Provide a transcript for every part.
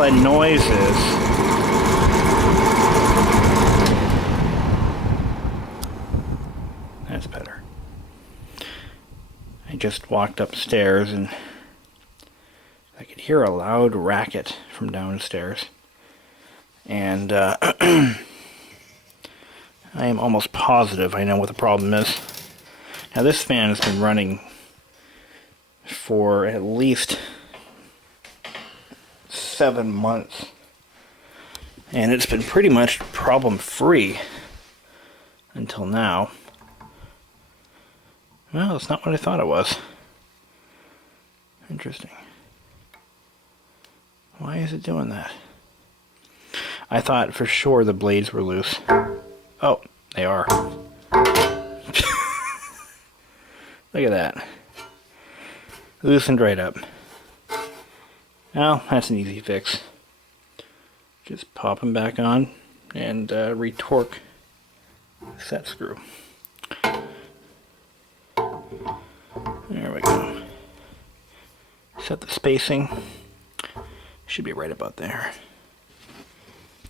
that noise is. That's better. I just walked upstairs and I could hear a loud racket from downstairs. And I am almost positive I know what the problem is. Now this fan has been running for at least 7 months. And it's been pretty much problem-free until now. Well, it's not what I thought it was. Interesting. Why is it doing that? I thought for sure the blades were loose. Oh, they are. Look at that. Loosened right up. Well, that's an easy fix. Just pop them back on and retorque the set screw. There we go. Set the spacing. Should be right about there.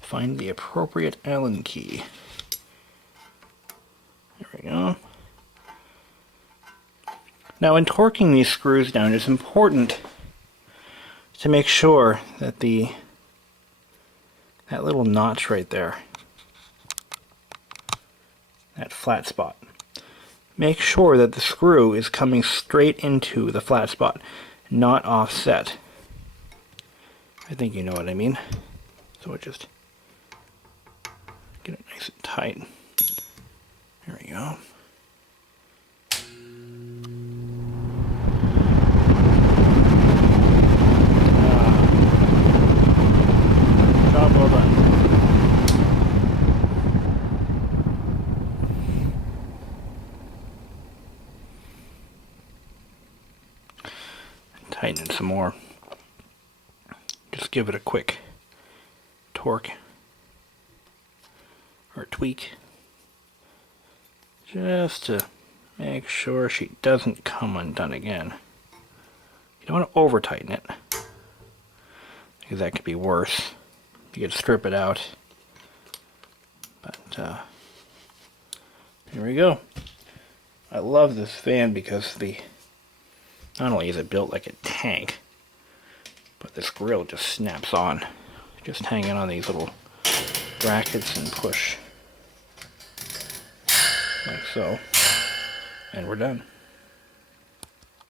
Find the appropriate Allen key. There we go. Now in torquing these screws down, it's important to make sure that that little notch right there, that flat spot, make sure that the screw is coming straight into the flat spot, not offset. I think you know what I mean. So just get it nice and tight. There we go. Job well done. Tighten it some more. Just give it a quick torque or tweak just to make sure she doesn't come undone again. You don't want to over tighten it because that could be worse. You could strip it out. But here we go. I love this fan because not only is it built like a tank, but this grill just snaps on. Just hanging on these little brackets and push. Like so. And we're done.